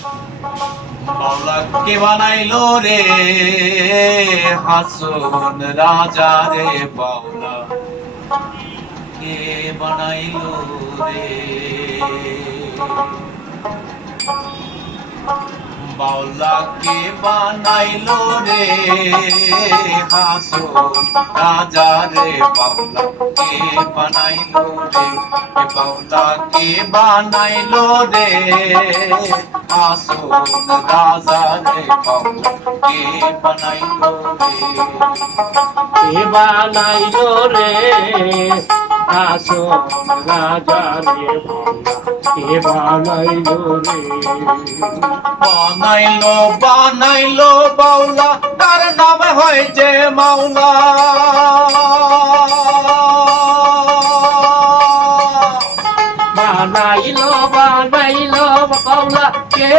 বাউলা কে বানাইলো রে হাসন রাজা রে বাউলা কে বানাইলো রে বাউলা কে বানাইলো রে হাসন রাজা রে বাউলা কে বানাইলো রে বাউলা কে বানাইলো রে হাসন রাজা রে বাউলা কে বানাইলো রে কে বানাইলো রে হাসন রাজা রে বাউলা কে বানাইলো রে বানাইলো বানাইলো বাউলা তার নাম হয় যে মাওলা বানাইলো বানাইলো বাউলা কে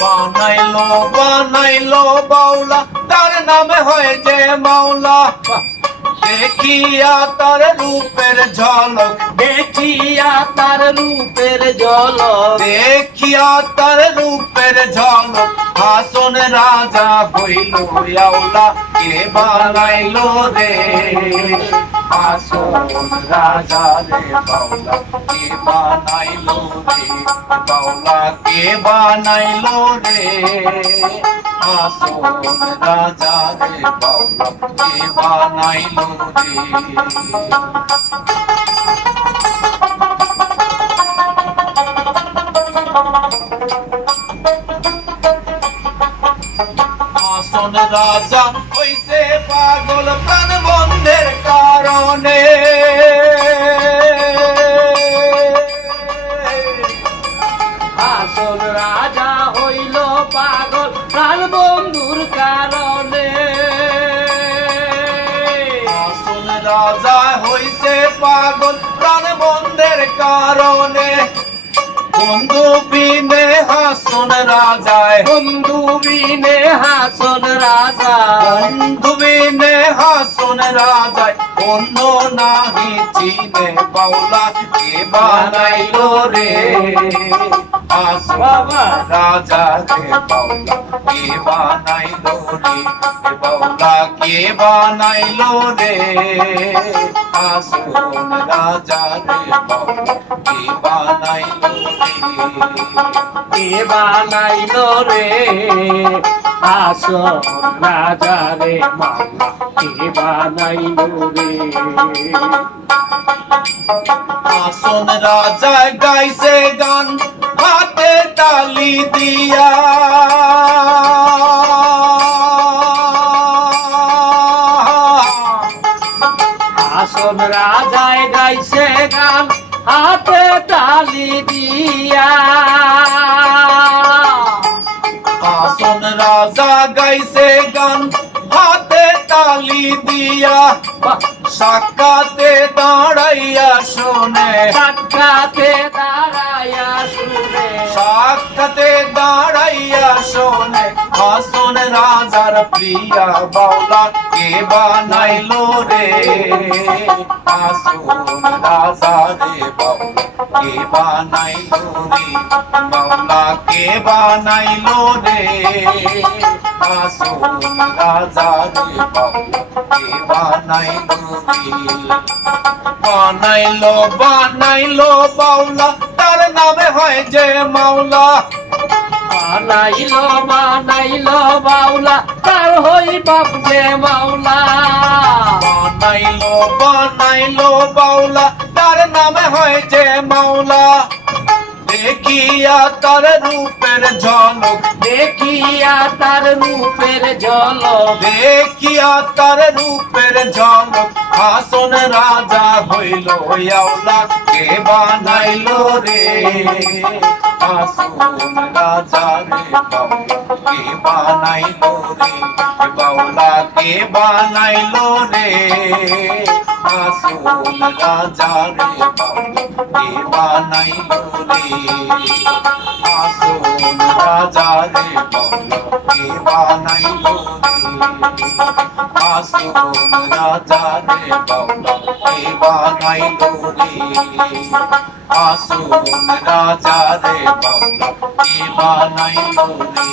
বানাইলো বানাইলো বাউলা তার নাম হয় যে মাওলা দেখিয়া তার রূপের ঝলক দেখিয়া তার রূপের ঝলক দেখিয়া তার রূপের ঝলক হাসন রাজা হইল আওলা কে বানাইলো রে হাসন রাজা রে বাউলা কে বানাইলো রে বাউলা কে বানাইলো রে হাসন রাজা রে বাউলা কে বানাইলো রে হাসন রাজা হইছে পাগল প্রাণ বন্ধের কারণে হাসন রাজা হইল পাগল প্রাণ বন্ধুর কারণে হাসন রাজা হইছে পাগল প্রাণ বন্ধের কারণে বন্ধু বিনে হাসন রাজায় বন্ধু বিনে হাসন রাজা বন্ধু বিনে হাসন রাজায় অন্য নাহি চিনে বাউলা কে বানাইলো রে হাসন রাজা রে বাউলা কে বানাইলো রে বাউলা কে বানাইলো রে হাসন রাজা রে বাউলা কে বানাইলো রে কে বানাইলো রে হাসন রাজা রে মাওলা কে বানাইলো রে হাসন রাজা গাইছে গান হাতে তালি দিয়া হাসন রাজায় গাইছে গান হাতে তালি দিয়া হাসন রাজা গাইছে গান হাতে তালি দিয়া সাক্ষাতে দাঁড়াইয়া শোনে সাক্ষাতে দাঁড়াইয়া শুনে সাক্ষাতে দাঁড়াইয়া শোনে হাসন রাজার প্রিয়া বাউলা কে বানাইলো রে হাসন রাজা রে বাউলা কে বানাইলো রে বাউলা কে বানাইলো রে হাসন রাজা রে বাউলা কে বানাইলো রে বানাইলো বানাইলো বাউলা তার নামে হয় যে মাওলা বানাইলো বানাইলো বাউলা তার হই বাপ যে মাওলা বানাইলো বানাইলো বাউলা তার নামে হয় যে মাওলা দেখিয়া তার রূপের ঝলক দেখিয়া তার রূপের ঝলক দেখিয়া তার রূপের ঝলক হাসন রাজা হইল আওলা কে বানাইলো রে হাসন রাজা রে বাউলা কে বানাইলো রে বাউলা কে বানাইলো রে হাসন রাজা রে বাউলা কে বানাইলো রে হাসন রাজা রে বাউলা কে বানাইলো রে হাসন রাজা রে বাউলা কে বানাইলো রে হাসন রাজা রে বাউলা কে বানাইলো রে